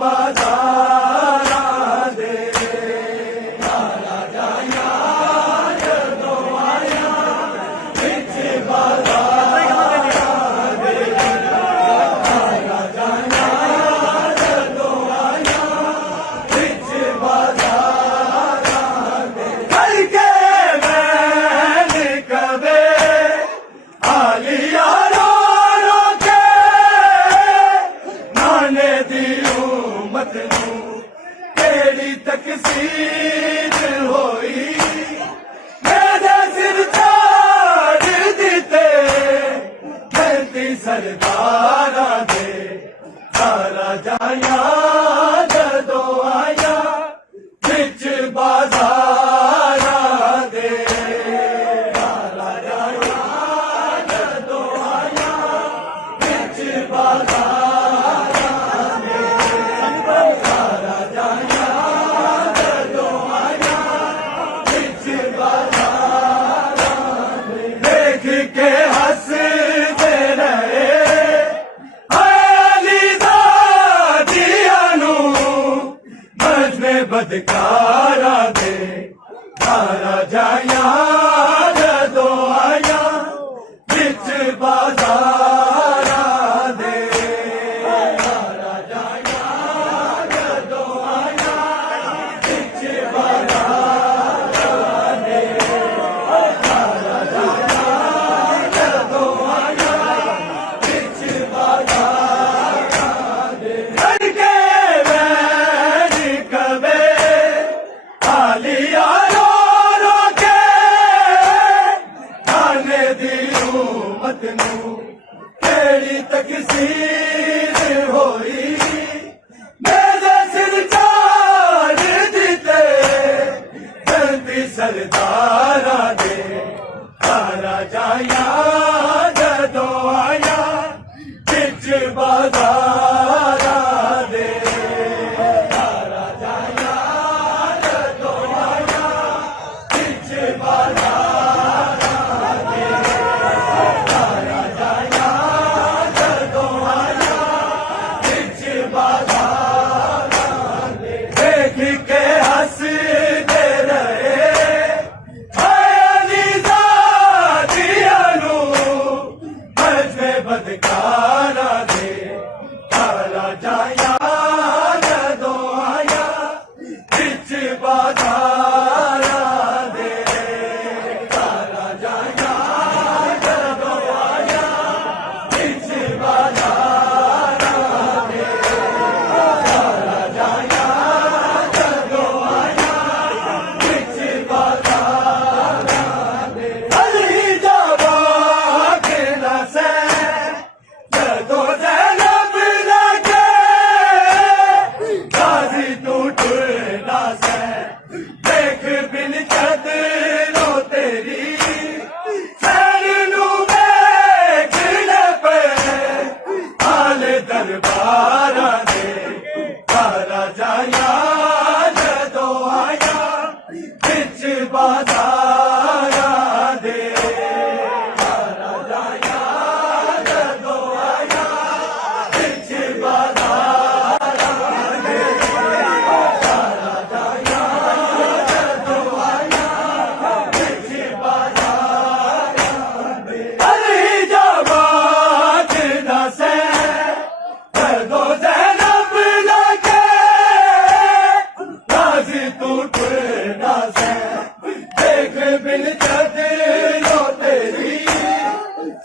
बाजारां दे ज़हरा जाइयां जदों आइयां विच बाजारां दे ज़हरा जाइयां जदों आइयां विच बाजारां दे करके मैन कवे आलिया रो रो के नाने दी उम्मत नूं केड़ी तकसीर होई मेरे सिर चाढ़ दिते मेहनती सरदारां दे ज़हरा जाइयां जदों आइयां विच बाजारां दे ज़हरा जाइयां जदों आइयां विच बाजारां दे ज़हरा जाइयां जदों आइयां विच बाजारां दे देख के हसदे रहे अली ज़ादियां नूं मजमे बदकारां दे ज़हरा जाइयां जदों आइयां विच बाजारां दे ज़हरा जाइयां जदों आइयां विच बाजारां दे ज़हरा जाइयां जदों आइयां विच बाजारां दे करके मैन कवे आलिया रो रो के नाने दी उम्मत नूं केड़ी तकसीर होई मेरे सिर चाढ़ दिते मेहनती सरदारां दे ज़हरा जाइयां जदों आइयां विच बाजारां दे ज़हरा जाइयां जदों आइयां विच बाजारां दे ज़हरा जाइयां जदों आइयां विच बाजारां दे देख के हसदे रहे अली ज़ादियां नूं मजमे बदकारां दे ज़हरा जाइयां जदों आइयां विच बाजारां दे ज़हरा जाइयां जदों आइयां विच बाजारां दे ज़हरा जाइयां जदों आइयां विच बाजारां दे अली जवाब न सै जदों ज़ैनब लगे गाज़ी तू टुरना सै देख बिन चदरों तेरी सैर नूं वेखने पे आले दरबारां दे ज़हरा जाइयां जदों आइयां विच बाजारां दे ज़हरा जाइयां जदों आइयां विच बाजारां दे ज़हरा जाइयां जदों आइयां विच बाजारां दे अली जवाब न सै जदों ज़ैनब लगे गाज़ी तू टुरना सै देख बिन चदरों तेरी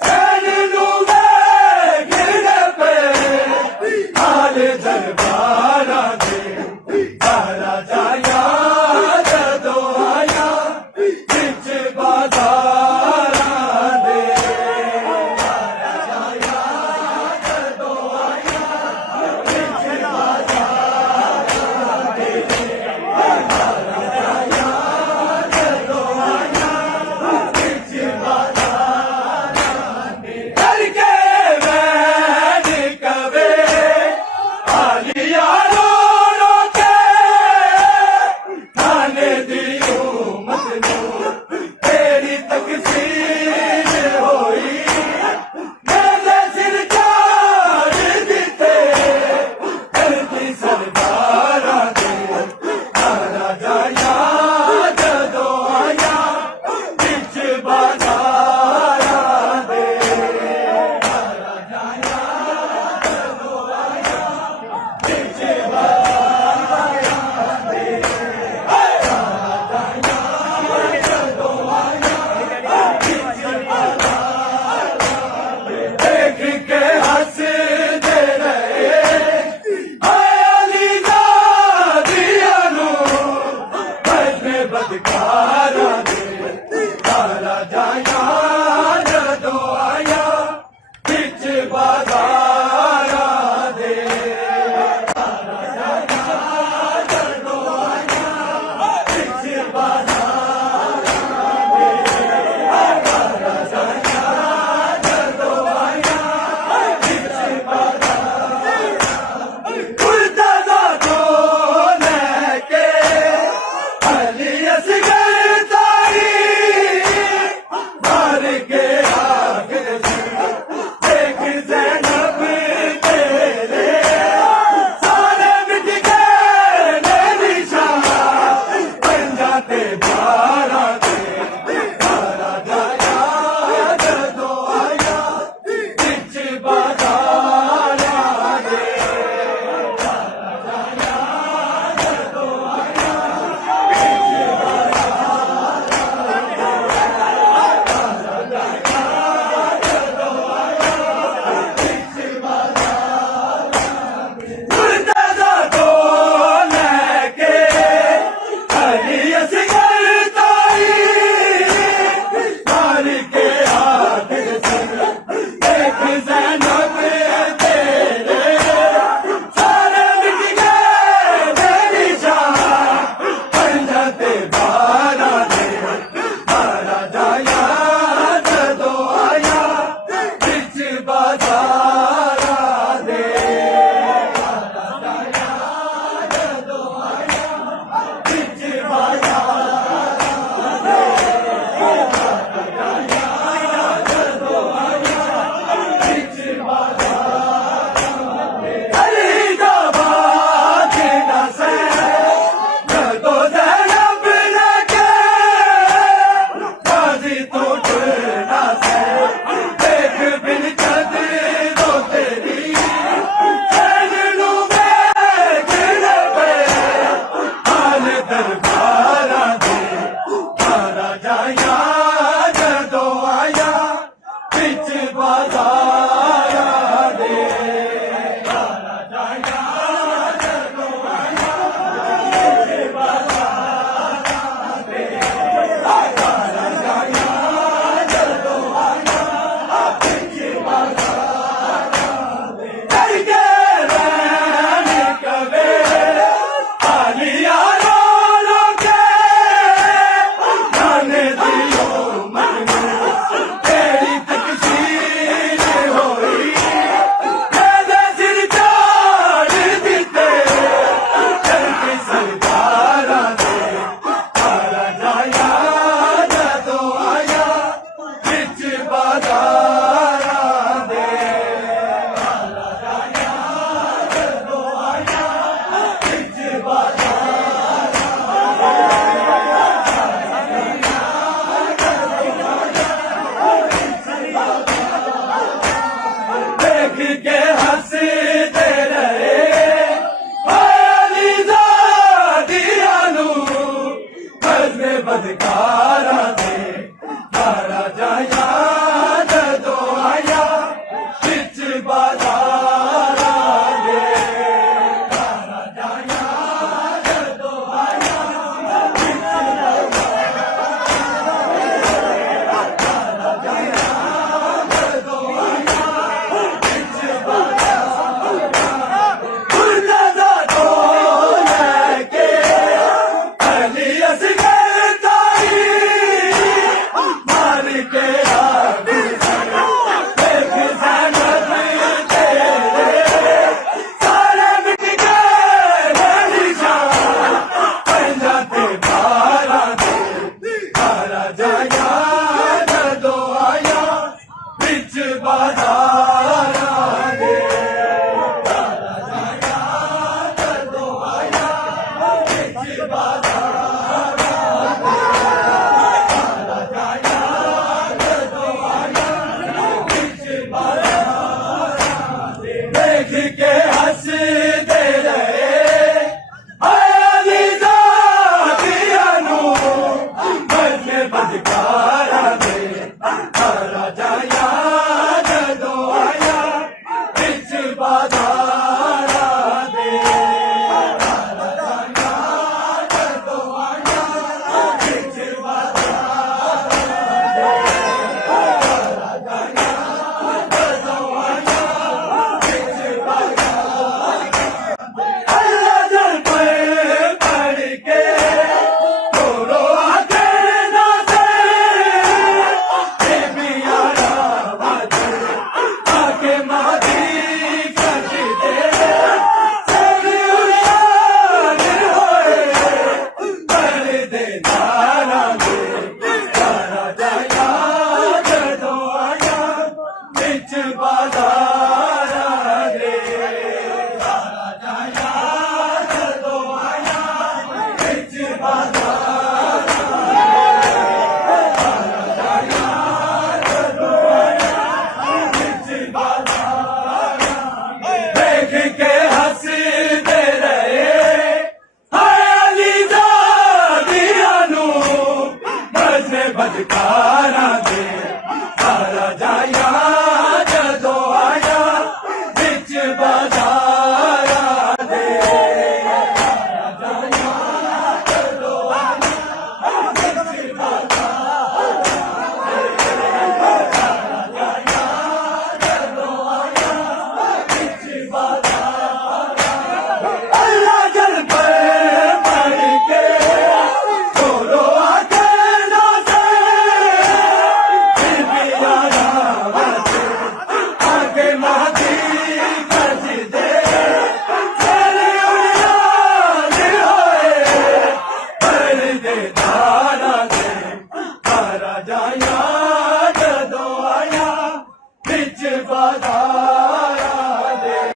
सैर नूं वेखने पे आले दरबारां दे ज़हरा जाइयां जदों आइयां विच बाजारां दे ज़हरा जाइयां जदों आइयां विच बाजारां दे ज़हरा जाइयां जदों आइयां विच बाजारां दे करके मैन कवे आलिया